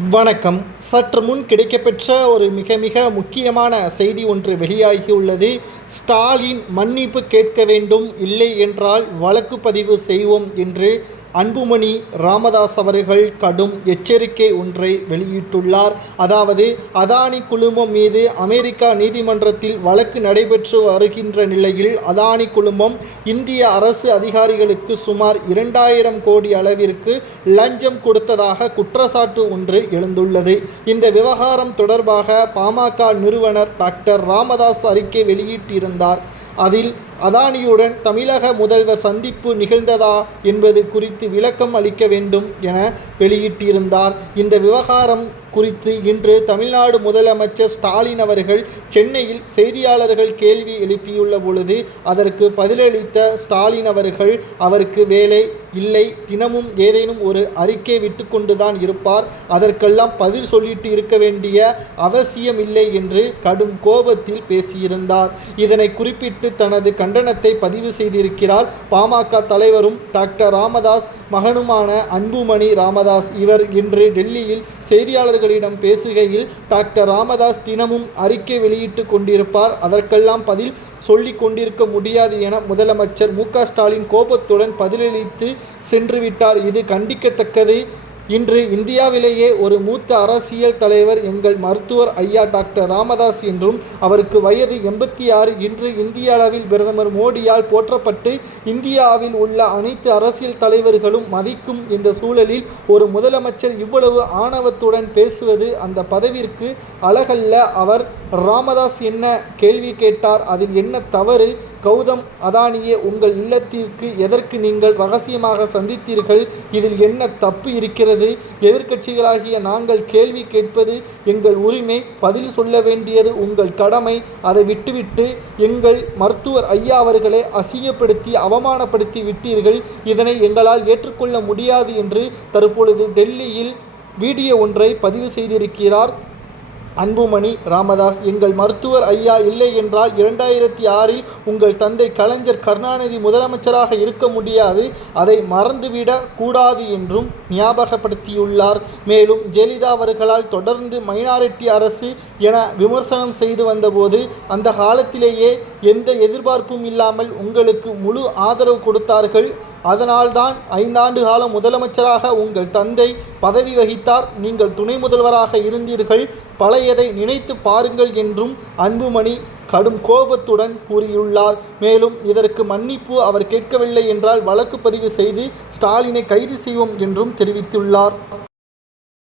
வணக்கம். சற்று முன் கிடைக்கப்பெற்ற ஒரு மிக மிக முக்கியமான செய்தி ஒன்று வெளியாகியுள்ளது. ஸ்டாலின் மன்னிப்பு கேட்க வேண்டும், இல்லை என்றால் வழக்கு பதிவு செய்வோம் என்று அன்புமணி ராமதாஸ் அவர்கள் கடும் எச்சரிக்கை ஒன்றை வெளியிட்டுள்ளார். அதாவது அதானி குழுமம் மீது அமெரிக்கா நீதிமன்றத்தில் வழக்கு நடைபெற்று வருகின்ற நிலையில் அதானி குழுமம் இந்திய அரசு அதிகாரிகளுக்கு சுமார் 2000 கோடி அளவிற்கு லஞ்சம் கொடுத்ததாக குற்றச்சாட்டு ஒன்று எழுந்துள்ளது. இந்த விவகாரம் தொடர்பாக பாமக நிறுவனர் டாக்டர் ராமதாஸ் அறிக்கை வெளியிட்டிருந்தார். அதில் அதானியுடன் தமிழக முதல்வர் சந்திப்பு நிகழ்ந்ததா என்பது குறித்து விளக்கம் அளிக்க வேண்டும் என வெளியிட்டிருந்தார். இந்த விவகாரம் குறித்து இன்று தமிழ்நாடு முதலமைச்சர் ஸ்டாலின் அவர்கள் சென்னையில் செய்தியாளர்கள் கேள்வி எழுப்பியுள்ள பொழுது அதற்கு பதிலளித்த ஸ்டாலின் அவர்கள், அவருக்கு வேலை இல்லை, தினமும் ஏதேனும் ஒரு அறிக்கை விட்டு கொண்டுதான் இருப்பார், அதற்கெல்லாம் பதில் சொல்லிட்டு இருக்க வேண்டிய அவசியம் இல்லை என்று கடும் கோபத்தில் பேசியிருந்தார். இதனை குறிப்பிட்டு தனது கண்டனத்தை பதிவு செய்திருக்கிறார் பாமக தலைவரும் டாக்டர் ராமதாஸ் மகனுமான அன்புமணி ராமதாஸ். இவர் இன்று டெல்லியில் செய்தியாளர்களிடம் பேசுகையில், டாக்டர் ராமதாஸ் தினமும் அறிக்கை வெளியிட்டு கொண்டிருப்பார், அதற்கெல்லாம் பதில் சொல்லிக் கொண்டிருக்க முடியாது என முதலமைச்சர் மு.க. ஸ்டாலின் கோபத்துடன் பதிலளித்து சென்றுவிட்டார். இது கண்டிக்கத்தக்கது. இன்று இந்தியாவிலேயே ஒரு மூத்த அரசியல் தலைவர் எங்கள் மருத்துவர் ஐயா டாக்டர் ராமதாஸ் என்றும் அவருக்கு வயது 86. இன்று இந்திய அளவில் பிரதமர் மோடியால் போற்றப்பட்டு இந்தியாவில் உள்ள அனைத்து அரசியல் தலைவர்களும் மதிக்கும் இந்த சூழலில் ஒரு முதலமைச்சர் இவ்வளவு ஆணவத்துடன் பேசுவது அந்த பதவிற்கு அழகல்ல. அவர் ராமதாஸ் என்ன கேள்வி கேட்டார், அதில் என்ன தவறு? கௌதம் அதானியே, உங்கள் இல்லத்திற்கு எதற்கு நீங்கள் ரகசியமாக சந்தித்தீர்கள்? இதில் என்ன தப்பு இருக்கிறது? எதிர்க்கட்சிகளாகிய நாங்கள் கேள்வி கேட்பது எங்கள் உரிமை, பதில் சொல்ல வேண்டியது உங்கள் கடமை. அதை விட்டுவிட்டு எங்கள் மருத்துவர் ஐயா அவர்களை அசிங்கப்படுத்தி அவமானப்படுத்தி விட்டீர்கள். இதனை எங்களால் ஏற்றுக்கொள்ள முடியாது என்று தற்பொழுது டெல்லியில் வீடியோ ஒன்றை பதிவு செய்திருக்கிறார் அன்புமணி ராமதாஸ். எங்கள் மருத்துவர் ஐயா இல்லை என்றால் 2006 உங்கள் தந்தை கலைஞர் கருணாநிதி முதலமைச்சராக இருக்க முடியாது, அதை மறந்துவிடக் கூடாது என்றும் ஞாபகப்படுத்தியுள்ளார். மேலும் ஜெயலலிதா அவர்களால் தொடர்ந்து மைனாரிட்டி அரசு என விமர்சனம் செய்து வந்தபோது அந்த காலத்திலேயே எந்த எதிர்பார்ப்பும் இல்லாமல் உங்களுக்கு முழு ஆதரவு கொடுத்தார்கள். அதனால்தான் 5 ஆண்டு காலம் முதலமைச்சராக உங்கள் தந்தை பதவி வகித்தார், நீங்கள் துணை முதல்வராக இருந்தீர்கள், பழையதை நினைத்து பாருங்கள் என்றும் அன்புமணி கடும் கோபத்துடன் கூறியுள்ளார். மேலும் இதற்கு மன்னிப்பு அவர் கேட்கவில்லை என்றால் வழக்கு பதிவு செய்து ஸ்டாலினை கைது செய்வோம் என்றும் தெரிவித்துள்ளார்.